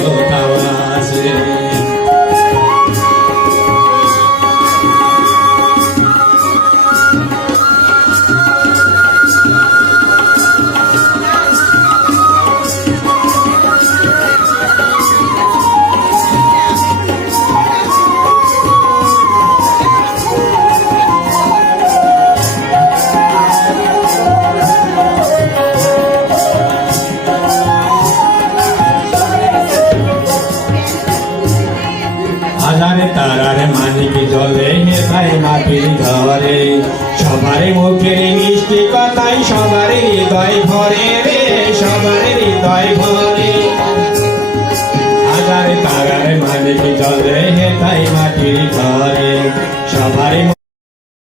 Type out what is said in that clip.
কোথাও আছে। হাজারে তারার মানিক জলে হেথায় মাটির ঘরে, সবারই মুখের মিষ্টি কথাই সবারই হৃদয় ভরে রে, সবারই হৃদয় ভরে। হাজারে তারার মানিক জলে হেথায় মাটির ঘরে, সবারই